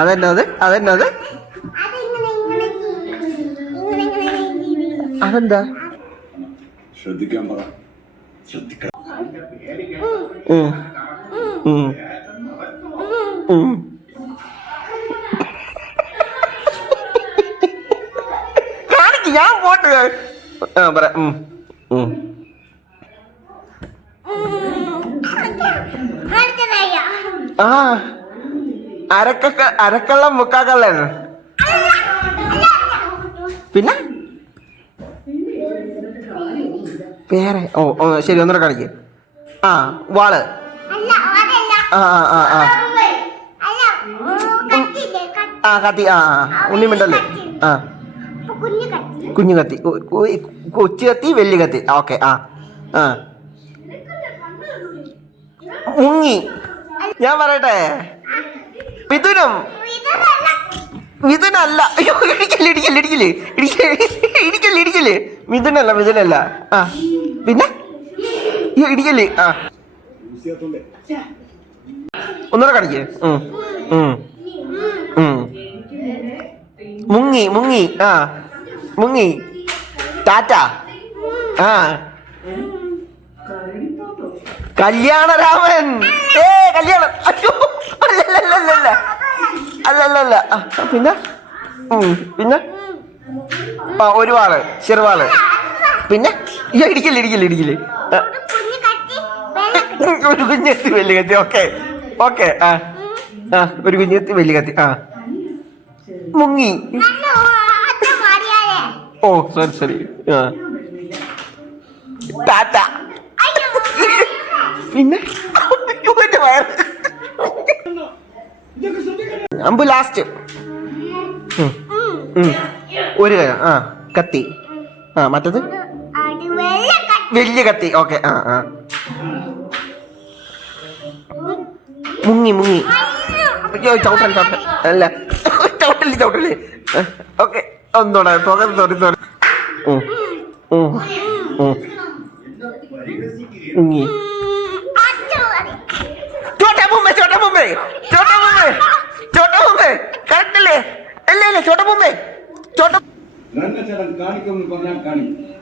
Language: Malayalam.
അതെന്നത് അതെന്നത് അതെന്താ? ശ്രദ്ധിക്കാൻ പറ. ശ്രദ്ധിക്കാൻ. കാണിക്ക്, ഞാൻ പോട്ട്. പറ. ആ അരക്കള്ളം മുക്കാക്കള്ളൻ. പിന്നെ വേറെ? ഓ ശരി, ഒന്നുകൂടെ കാണിക്ക്. ആ വാള്. ആ ആ ആ ആ കത്തി. ആ ഉണ്ണിമിണ്ടല്ലേ? ആ കുഞ്ഞു കത്തി, കൊച്ചു കത്തി, വലിയ കത്തി. ഓക്കെ. ആ ആ മുങ്ങി. ഞാൻ പറയട്ടെ, മിഥുനം. മിഥുനല്ല. അയ്യോ, ഇടിക്കല്. മിഥുനല്ല. ആ പിന്നെ ഇടിക്കല്. ആ ഒന്നുകൂടെ കാണിക്കേ. മുങ്ങി. ആ മുങ്ങി. ടാറ്റ. ആ കല്യാണരാമൻ. കല്യാണം. അയ്യോ, അല്ലല്ല. പിന്നെ പിന്നെ ആ ഒരു വാള്, ചെറുവാള്. പിന്നെ ഇടിക്കല്. ഒരു കുഞ്ഞെത്തി വലിയ കത്തി. ഓക്കെ. ആ ഒരു കുഞ്ഞെത്തി വലിയ കത്തി. ആ മുങ്ങി. ഓ സോറി. ആ ടാറ്റ. പിന്നെ അമ്പു ലാസ്റ്റ്. ഒരു ആ കത്തി. ആ മറ്റത് വലിയ കത്തി. ഓക്കെ. ആ മുങ്ങി. അയ്യോ, ചവിട്ടല്ലേ. അല്ല, ചവിട്ടല്ലേ. ഓക്കെ, ഒന്നോടെ. സോറി. മുങ്ങി. ചോട്ടാ മുമ്പേ കറക്റ്റല്ലേ? അല്ലേ ചോട്ടാ മുമ്പേ. കാണിക്കും പറഞ്ഞാൽ കാണിക്കും.